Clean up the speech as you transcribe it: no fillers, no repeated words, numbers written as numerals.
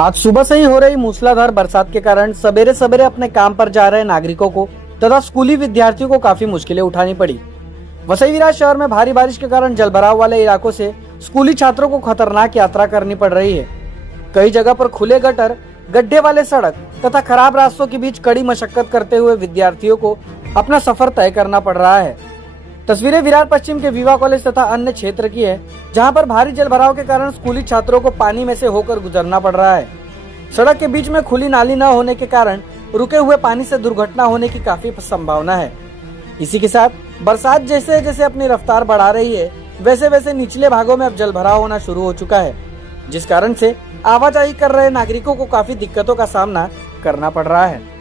आज सुबह से ही हो रही मूसलाधार बरसात के कारण सवेरे सवेरे अपने काम पर जा रहे नागरिकों को तथा स्कूली विद्यार्थियों को काफी मुश्किलें उठानी पड़ी। वसई विरार शहर में भारी बारिश के कारण जलभराव वाले इलाकों से स्कूली छात्रों को खतरनाक यात्रा करनी पड़ रही है। कई जगह पर खुले गटर, गड्ढे वाले सड़क तथा खराब रास्तों के बीच कड़ी मशक्कत करते हुए विद्यार्थियों को अपना सफर तय करना पड़ रहा है। तस्वीरें विरार पश्चिम के विवा कॉलेज तथा अन्य क्षेत्र की है, जहां पर भारी जलभराव के कारण स्कूली छात्रों को पानी में से होकर गुजरना पड़ रहा है। सड़क के बीच में खुली नाली न होने के कारण रुके हुए पानी से दुर्घटना होने की काफी संभावना है। इसी के साथ बरसात जैसे जैसे अपनी रफ्तार बढ़ा रही है, वैसे वैसे निचले भागों में अब जलभराव होना शुरू हो चुका है, जिस कारण से आवाजाही कर रहे नागरिकों को काफी दिक्कतों का सामना करना पड़ रहा है।